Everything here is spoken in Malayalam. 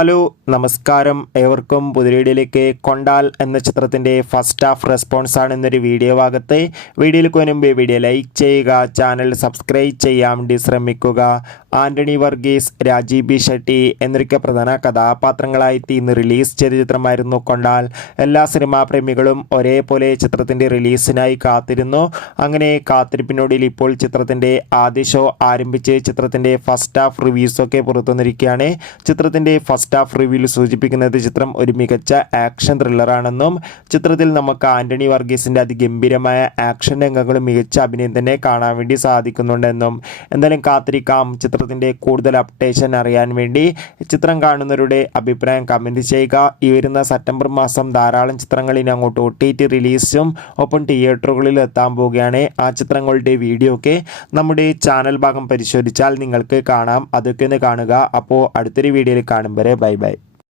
ഹലോ നമസ്കാരം ഏവർക്കും പുതിയ കൊണ്ടാൽ എന്ന ചിത്രത്തിൻ്റെ ഫസ്റ്റ് ഹാഫ് റെസ്പോൺസാണ് എന്നൊരു വീഡിയോ ഭാഗത്ത് വീഡിയോയിലേക്ക് മുൻപ് വീഡിയോ ലൈക്ക് ചെയ്യുക, ചാനൽ സബ്സ്ക്രൈബ് ചെയ്യാൻ വേണ്ടി ശ്രമിക്കുക. ആൻ്റണി വർഗീസ്, രാജീവ് ബി ഷെട്ടി എന്നൊക്കെ പ്രധാന കഥാപാത്രങ്ങളായി ഇന്ന് റിലീസ് ചെയ്ത ചിത്രമായിരുന്നു കൊണ്ടാൽ. എല്ലാ സിനിമാ പ്രേമികളും ഒരേപോലെ ചിത്രത്തിൻ്റെ റിലീസിനായി കാത്തിരുന്നു. അങ്ങനെ കാത്തിരിപ്പിനോടിൽ ഇപ്പോൾ ചിത്രത്തിൻ്റെ ആദ്യ ഷോ ആരംഭിച്ച് ചിത്രത്തിൻ്റെ ഫസ്റ്റ് ഹാഫ് റിവ്യൂസൊക്കെ പുറത്തുവന്നിരിക്കുകയാണ്. ചിത്രത്തിൻ്റെ ഫസ്റ്റ് ഹാഫ് റിവ്യൂവിൽ സൂചിപ്പിക്കുന്നത് ചിത്രം ഒരു മികച്ച ആക്ഷൻ ത്രില്ലറാണെന്നും ചിത്രത്തിൽ നമുക്ക് ആൻ്റണി വർഗീസിൻ്റെ അതിഗംഭീരമായ ആക്ഷൻ രംഗങ്ങളും മികച്ച അഭിനയം തന്നെ കാണാൻ വേണ്ടി സാധിക്കുന്നുണ്ടെന്നും. എന്തായാലും കാത്തിരിക്കാം ചിത്രത്തിൻ്റെ കൂടുതൽ അപ്ഡേഷൻ അറിയാൻ വേണ്ടി. ചിത്രം കാണുന്നവരുടെ അഭിപ്രായം കമൻറ്റ് ചെയ്യുക. ഈ വരുന്ന സെപ്റ്റംബർ മാസം ധാരാളം ചിത്രങ്ങൾ ഇനി അങ്ങോട്ട് OTT റിലീസും ഒപ്പം തിയേറ്ററുകളിൽ എത്താൻ പോവുകയാണ്. ആ ചിത്രങ്ങളുടെ വീഡിയോ ഒക്കെ നമ്മുടെ ചാനൽ ഭാഗം പരിശോധിച്ചാൽ നിങ്ങൾക്ക് കാണാം. അതൊക്കെ ഒന്ന് കാണുക. അപ്പോൾ അടുത്തൊരു വീഡിയോയിൽ കാണും വരെ ബൈ ബൈ.